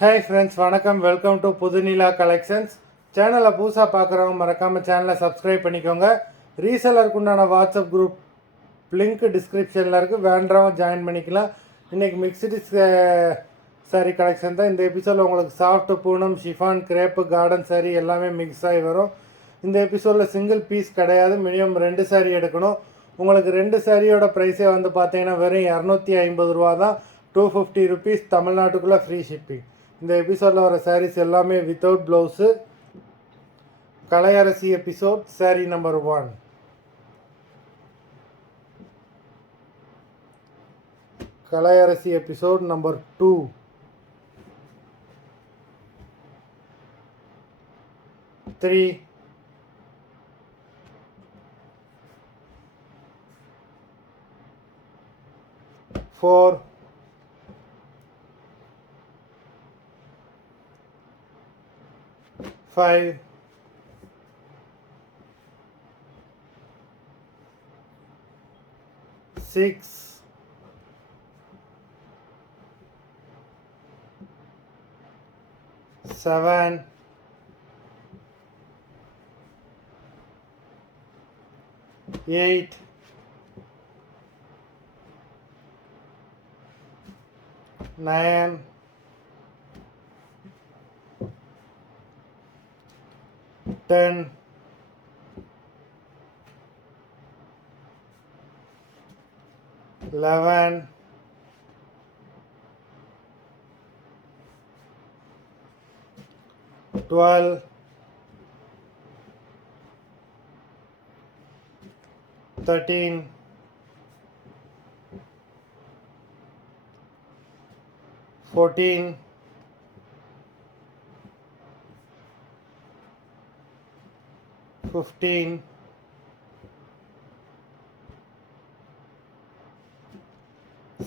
Hi friends, வணக்கம். Welcome to Pudhunila collections. சேனலை புதுசாக பார்க்குறவங்க மறக்காமல் சேனலை சப்ஸ்கிரைப் பண்ணிக்கோங்க. ரீசெலருக்கு உண்டான வாட்ஸ்அப் குரூப் லிங்க் டிஸ்கிரிப்ஷனில் இருக்குது, வேண்டவங்க ஜாயின் பண்ணிக்கலாம். இன்றைக்கி மிக்ஸ்டு சாரீ கலெக்ஷன் தான். இந்த எபிசோடில் உங்களுக்கு சாஃப்ட் Poonam, chiffon, crepe, garden sari எல்லாமே மிக்ஸ் ஆகி வரும். இந்த எபிசோடில் சிங்கிள் பீஸ் கிடையாது, மினிமம் 2 சாரீ எடுக்கணும். உங்களுக்கு 2 சாரியோட ப்ரைஸே வந்து பார்த்தீங்கன்னா வெறும் 250 ரூபா தான். 250 ருபீஸ், தமிழ்நாட்டுக்குள்ளே ஃப்ரீ ஷிப்பிங். இந்த எபிசோடில் வர சாரீஸ் எல்லாமே வித்தவுட் ப்ளவுஸு. கலையரசி எபிசோட் சாரீ நம்பர் 1. Kalaiyarasi episode number 2. 3. 4. 5. 6. 7. 8. 9. 10. 11. 12. 13. 14. 15.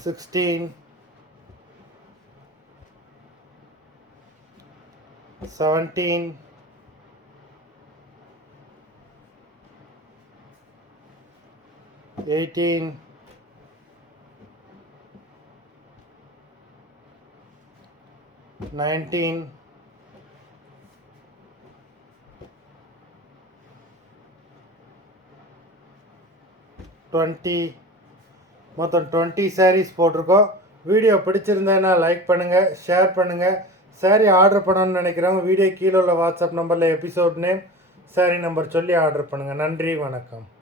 16. 17. 18. 19. 20. மொத்தம் 20 சாரீஸ் போட்டிருக்கோம். வீடியோ பிடிச்சிருந்தேன்னா லைக் பண்ணுங்கள், ஷேர் பண்ணுங்கள். சாரீ ஆர்டர் பண்ணணும்னு நினைக்கிறவங்க வீடியோ கீழே உள்ள வாட்ஸ்அப் நம்பரில் எபிசோட் நேம், சாரீ நம்பர் சொல்லி ஆர்டர் பண்ணுங்கள். நன்றி, வணக்கம்.